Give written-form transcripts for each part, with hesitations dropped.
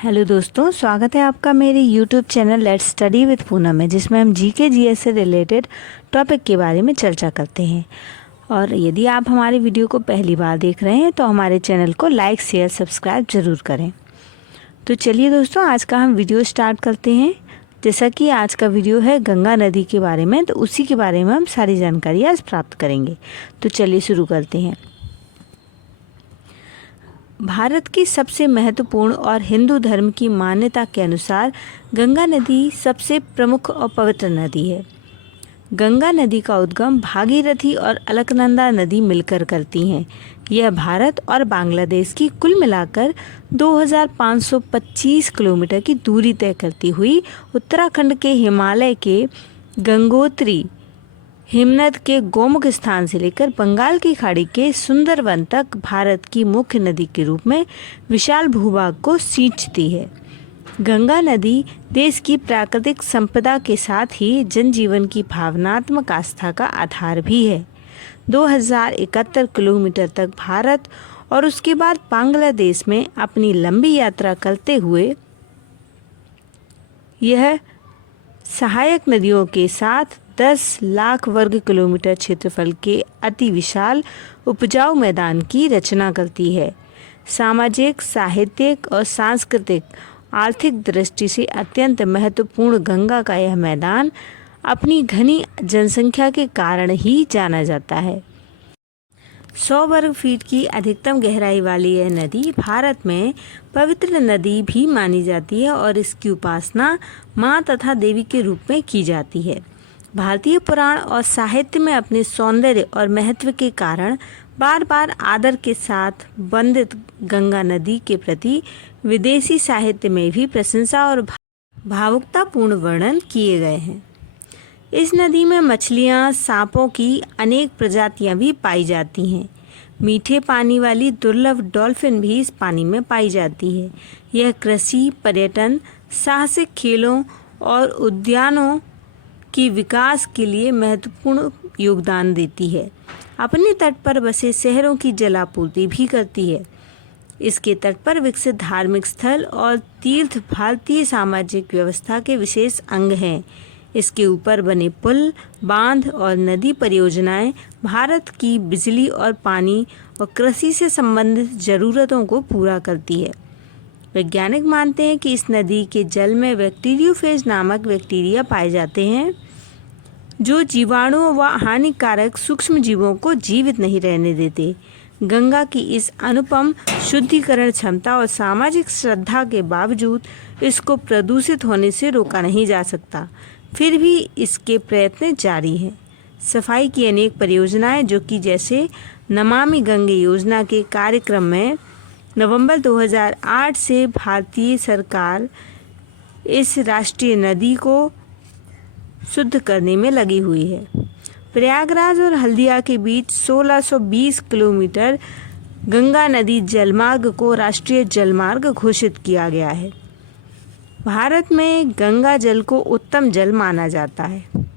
Hello दोस्तों, स्वागत है आपका मेरे YouTube channel let's study with Poonam में, जिसमें हम जीके जीएस से रिलेटेड टॉपिक के बारे में चर्चा करते हैं। और यदि आप हमारे वीडियो को पहली बार देख रहे हैं तो हमारे चैनल को लाइक शेयर सब्सक्राइब ज़रूर करें। तो चलिए दोस्तों, आज का हम वीडियो स्टार्ट करते हैं। जैसा कि आज का वीडियो है गंगा नदी के बारे में, तो उसी के बारे में हम सारी जानकारी आज प्राप्त करेंगे। तो चलिए शुरू करते हैं। भारत की सबसे महत्वपूर्ण और हिंदू धर्म की मान्यता के अनुसार गंगा नदी सबसे प्रमुख और पवित्र नदी है। गंगा नदी का उद्गम भागीरथी और अलकनंदा नदी मिलकर करती हैं। यह भारत और बांग्लादेश की कुल मिलाकर 2525 किलोमीटर की दूरी तय करती हुई उत्तराखंड के हिमालय के गंगोत्री हिमनद के गोमुख स्थान से लेकर बंगाल की खाड़ी के सुंदरवन तक भारत की मुख्य नदी के रूप में विशाल भूभाग को सींचती है। गंगा नदी देश की प्राकृतिक संपदा के साथ ही जनजीवन की भावनात्मक आस्था का आधार भी है। 2071 किलोमीटर तक भारत और उसके बाद बांग्लादेश में अपनी लंबी यात्रा करते हुए यह सहायक नदियों के साथ 10 लाख वर्ग किलोमीटर क्षेत्रफल के अति विशाल उपजाऊ मैदान की रचना करती है। सामाजिक, साहित्यिक और सांस्कृतिक आर्थिक दृष्टि से अत्यंत महत्वपूर्ण गंगा का यह मैदान अपनी घनी जनसंख्या के कारण ही जाना जाता है। 100 वर्ग फीट की अधिकतम गहराई वाली यह नदी भारत में पवित्र नदी भी मानी जाती है और इसकी उपासना माँ तथा देवी के रूप में की जाती है। भारतीय पुराण और साहित्य में अपने सौंदर्य और महत्व के कारण बार बार आदर के साथ वंदित गंगा नदी के प्रति विदेशी साहित्य में भी प्रशंसा और भावुकतापूर्ण वर्णन किए गए हैं। इस नदी में मछलियाँ, सांपों की अनेक प्रजातियाँ भी पाई जाती हैं। मीठे पानी वाली दुर्लभ डॉल्फिन भी इस पानी में पाई जाती है। यह कृषि, पर्यटन, साहसिक खेलों और उद्यानों की विकास के लिए महत्वपूर्ण योगदान देती है। अपने तट पर बसे शहरों की जलापूर्ति भी करती है। इसके तट पर विकसित धार्मिक स्थल और तीर्थ भारतीय सामाजिक व्यवस्था के विशेष अंग हैं। इसके ऊपर बने पुल, बांध और नदी परियोजनाएं भारत की बिजली और पानी और कृषि से संबंधित ज़रूरतों को पूरा करती है। वैज्ञानिक मानते हैं कि इस नदी के जल में बैक्टीरियोफेज नामक बैक्टीरिया पाए जाते हैं जो जीवाणुओं व हानिकारक सूक्ष्म जीवों को जीवित नहीं रहने देते। गंगा की इस अनुपम शुद्धिकरण क्षमता और सामाजिक श्रद्धा के बावजूद इसको प्रदूषित होने से रोका नहीं जा सकता। फिर भी इसके प्रयत्न जारी हैं। सफाई की अनेक परियोजनाएं जो कि जैसे नमामि गंगे योजना के कार्यक्रम में नवंबर 2008 से भारतीय सरकार इस राष्ट्रीय नदी को शुद्ध करने में लगी हुई है। प्रयागराज और हल्दिया के बीच 1620 किलोमीटर गंगा नदी जलमार्ग को राष्ट्रीय जलमार्ग घोषित किया गया है। भारत में गंगा जल को उत्तम जल माना जाता है।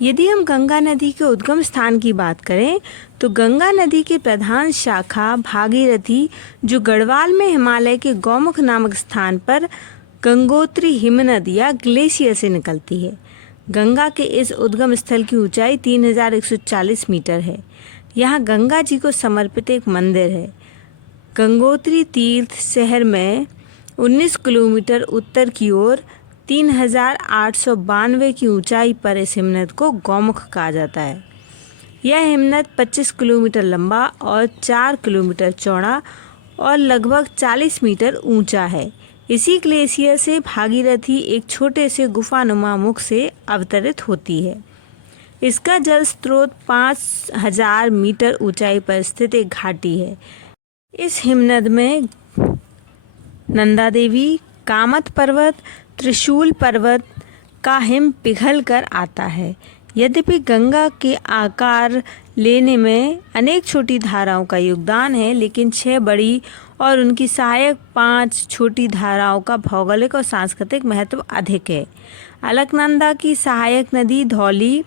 यदि हम गंगा नदी के उद्गम स्थान की बात करें तो गंगा नदी की प्रधान शाखा भागीरथी, जो गढ़वाल में हिमालय के गौमुख नामक स्थान पर गंगोत्री हिमनद या ग्लेशियर से निकलती है। गंगा के इस उद्गम स्थल की ऊंचाई 3140 मीटर है। यहाँ गंगा जी को समर्पित एक मंदिर है। गंगोत्री तीर्थ शहर में 19 किलोमीटर उत्तर की ओर 3892 की ऊंचाई पर इस हिमनद को गौमुख कहा जाता है। यह हिमनद 25 किलोमीटर लंबा और 4 किलोमीटर चौड़ा और लगभग 40 मीटर ऊंचा है। इसी ग्लेशियर से भागीरथी एक छोटे से गुफानुमा मुख से अवतरित होती है। इसका जल स्रोत 5000 मीटर ऊंचाई पर स्थित एक घाटी है। इस हिमनद में नंदा देवी, कामत पर्वत, त्रिशूल पर्वत का हिम पिघल कर आता है। यद्यपि गंगा के आकार लेने में अनेक छोटी धाराओं का योगदान है, लेकिन 6 बड़ी और उनकी सहायक 5 छोटी धाराओं का भौगोलिक और सांस्कृतिक महत्व अधिक है। अलकनंदा की सहायक नदी धौली,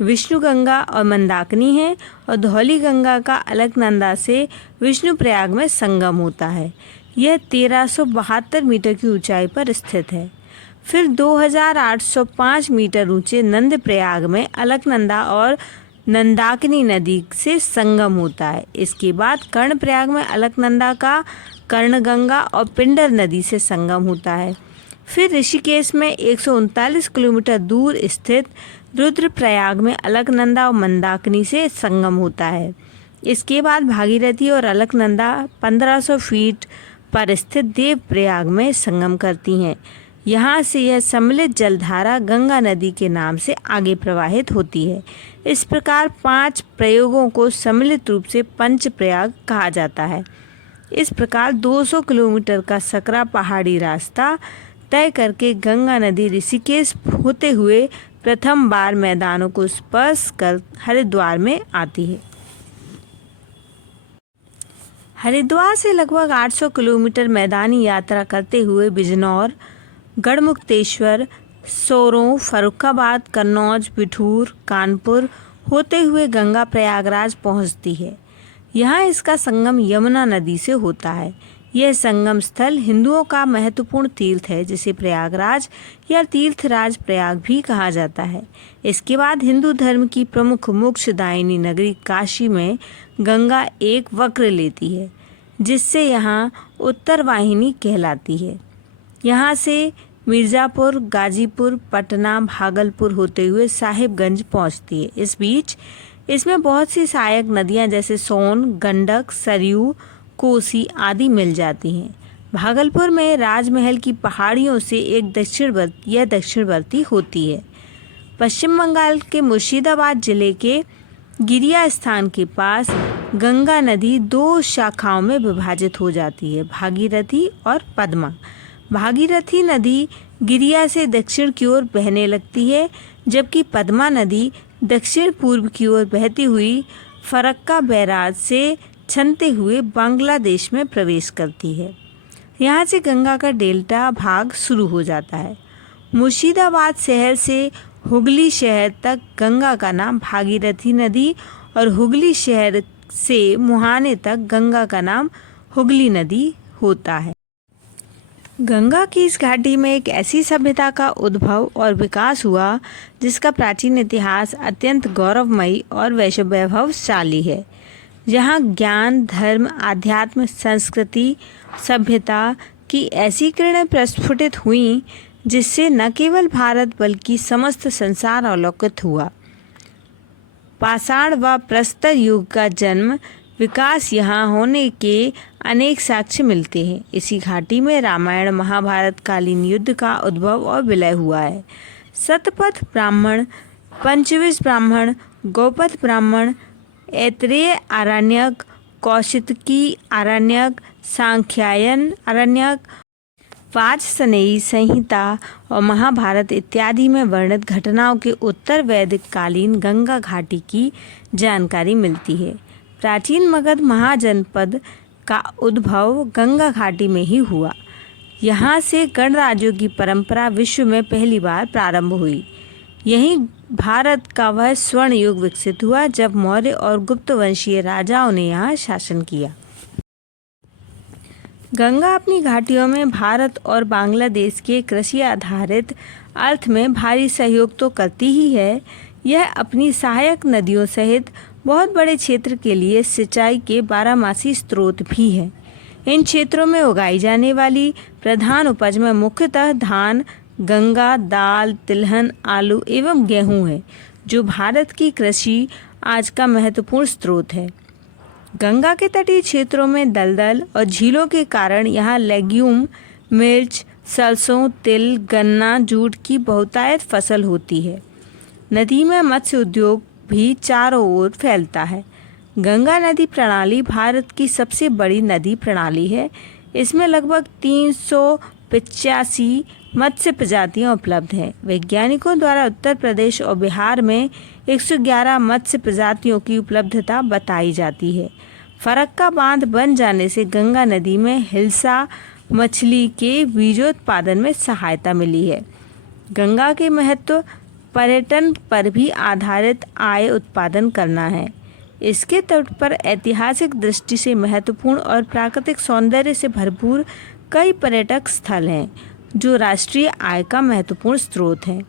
विष्णुगंगा और मंदाकिनी है और धौली गंगा का अलकनंदा से विष्णुप्रयाग में संगम होता है। यह 1372 मीटर की ऊंचाई पर स्थित है। फिर 2805 मीटर ऊंचे नंदप्रयाग में अलकनंदा और नंदाकिनी नदी से संगम होता है। इसके बाद कर्णप्रयाग में अलकनंदा का कर्णगंगा और पिंडर नदी से संगम होता है। फिर ऋषिकेश में 139 किलोमीटर दूर स्थित रुद्रप्रयाग में अलकनंदा और मंदाकिनी से संगम होता है। इसके बाद भागीरथी और अलकनंदा 1500 फीट पर स्थित देवप्रयाग में संगम करती हैं। यहाँ से यह सम्मिलित जलधारा गंगा नदी के नाम से आगे प्रवाहित होती है। इस प्रकार 5 प्रयोगों को सम्मिलित रूप से पंचप्रयाग कहा जाता है। इस प्रकार 200 किलोमीटर का सकरा पहाड़ी रास्ता तय करके गंगा नदी ऋषिकेश होते हुए प्रथम बार मैदानों को स्पर्श कर हरिद्वार में आती है। हरिद्वार से लगभग 800 किलोमीटर मैदानी यात्रा करते हुए बिजनौर, गढ़मुक्तेश्वर, सोरों, फर्रुखाबाद, कन्नौज, बिठूर, कानपुर होते हुए गंगा प्रयागराज पहुंचती है। यहाँ इसका संगम यमुना नदी से होता है। यह संगम स्थल हिंदुओं का महत्वपूर्ण तीर्थ है, जिसे प्रयागराज या तीर्थराज प्रयाग भी कहा जाता है। इसके बाद हिंदू धर्म की प्रमुख मोक्षदायिनी नगरी काशी में गंगा एक वक्र लेती है, जिससे यहाँ उत्तर वाहिनी कहलाती है। यहाँ से मिर्ज़ापुर, गाजीपुर, पटना, भागलपुर होते हुए साहिबगंज पहुँचती है। इस बीच इसमें बहुत सी सहायक नदियाँ जैसे सोन, गंडक, सरयू, कोसी आदि मिल जाती हैं। भागलपुर में राजमहल की पहाड़ियों से एक दक्षिणवर्ती होती है। पश्चिम बंगाल के मुर्शिदाबाद जिले के गिरिया स्थान के पास गंगा नदी 2 शाखाओं में विभाजित हो जाती है, भागीरथी और पद्मा। भागीरथी नदी गिरिया से दक्षिण की ओर बहने लगती है, जबकि पद्मा नदी दक्षिण पूर्व की ओर बहती हुई फरक्का बैराज से छनते हुए बांग्लादेश में प्रवेश करती है। यहाँ से गंगा का डेल्टा भाग शुरू हो जाता है। मुर्शिदाबाद शहर से हुगली शहर तक गंगा का नाम भागीरथी नदी और हुगली शहर से मुहाने तक गंगा का नाम हुगली नदी होता है। गंगा की इस घाटी में एक ऐसी सभ्यता का उद्भव और विकास हुआ जिसका प्राचीन इतिहास अत्यंत गौरवमयी और वैभवशाली है। जहाँ ज्ञान, धर्म, आध्यात्म, संस्कृति, सभ्यता की ऐसी किरणें प्रस्फुटित हुईं जिससे न केवल भारत बल्कि समस्त संसार अवलोकित हुआ। पाषाण व प्रस्तर युग का जन्म विकास यहाँ होने के अनेक साक्ष्य मिलते हैं। इसी घाटी में रामायण महाभारत कालीन युद्ध का उद्भव और विलय हुआ है। शतपथ ब्राह्मण, पंचविश ब्राह्मण, गौपथ ब्राह्मण, ऐत्रेय आरण्यक, कौशितकी आरण्यक, सांख्यायन आरण्यक, वाजसनेयी संहिता और महाभारत इत्यादि में वर्णित घटनाओं के उत्तर वैदिक कालीन गंगा घाटी की जानकारी मिलती है। प्राचीन मगध महाजनपद का उद्भव गंगा घाटी में ही हुआ। यहाँ से गणराज्यों की परंपरा विश्व में पहली बार प्रारंभ हुई। यहीं भारत का वह स्वर्ण युग विकसित हुआ जब मौर्य और गुप्त वंशीय राजाओं ने यहाँ शासन किया। गंगा अपनी घाटियों में भारत और बांग्लादेश के कृषि आधारित अर्थ में भारी सहयोग तो करती ही है, यह अपनी सहायक नदियों सहित बहुत बड़े क्षेत्र के लिए सिंचाई के बारहमासी स्रोत भी है। इन क्षेत्रों में उगाई जाने वाली प्रधान उपज में मुख्यतः धान, गंगा, दाल, तिलहन, आलू एवं गेहूं है, जो भारत की कृषि आज का महत्वपूर्ण स्रोत है। गंगा के तटीय क्षेत्रों में दलदल और झीलों के कारण यहाँ लेग्यूम, मिर्च, सरसों, तिल, गन्ना, जूट की बहुतायत फसल होती है। नदी में मत्स्य उद्योग भी चारों ओर फैलता है। गंगा नदी प्रणाली भारत की सबसे बड़ी नदी प्रणाली है। इसमें लगभग 385 मत्स्य प्रजातियां उपलब्ध हैं। वैज्ञानिकों द्वारा उत्तर प्रदेश और बिहार में 111 मत्स्य प्रजातियों की उपलब्धता बताई जाती है। फरक्का बांध बन जाने से गंगा नदी में हिल्सा मछली के बीजोत्पादन में सहायता मिली है। गंगा के महत्व पर्यटन पर भी आधारित आय उत्पादन करना है। इसके तट पर ऐतिहासिक दृष्टि से महत्वपूर्ण और प्राकृतिक सौंदर्य से भरपूर कई पर्यटक स्थल हैं जो राष्ट्रीय आय का महत्वपूर्ण स्रोत हैं।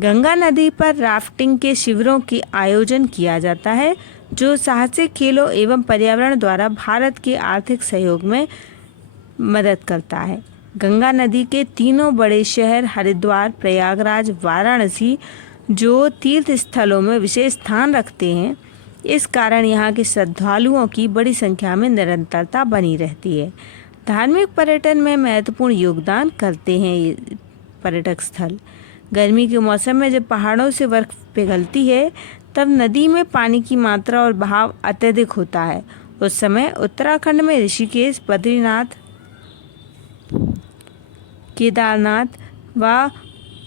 गंगा नदी पर राफ्टिंग के शिविरों की आयोजन किया जाता है जो साहसिक खेलों एवं पर्यावरण द्वारा भारत के आर्थिक सहयोग में मदद करता है। गंगा नदी के तीनों बड़े शहर हरिद्वार, प्रयागराज, वाराणसी जो तीर्थ स्थलों में विशेष स्थान रखते हैं, इस कारण यहाँ के श्रद्धालुओं की बड़ी संख्या में निरंतरता बनी रहती है। धार्मिक पर्यटन में महत्वपूर्ण योगदान करते हैं ये पर्यटक स्थल। गर्मी के मौसम में जब पहाड़ों से बर्फ पिघलती है तब नदी में पानी की मात्रा और बहाव अत्यधिक होता है। उस समय उत्तराखंड में ऋषिकेश, बद्रीनाथ, केदारनाथ व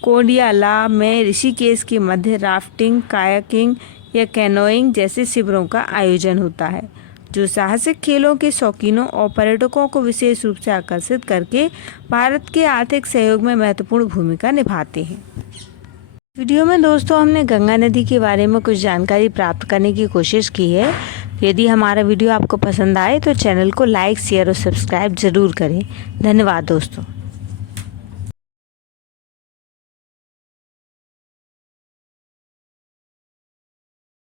कोडियाला में ऋषिकेश के मध्य राफ्टिंग, कायाकिंग या कैनोइंग जैसे शिविरों का आयोजन होता है जो साहसिक खेलों के शौकीनों और पर्यटकों को विशेष रूप से आकर्षित करके भारत के आर्थिक सहयोग में महत्वपूर्ण भूमिका निभाते हैं। वीडियो में दोस्तों हमने गंगा नदी के बारे में कुछ जानकारी प्राप्त करने की कोशिश की है। यदि हमारा वीडियो आपको पसंद आए तो चैनल को लाइक, शेयर और सब्सक्राइब ज़रूर करें। धन्यवाद दोस्तों।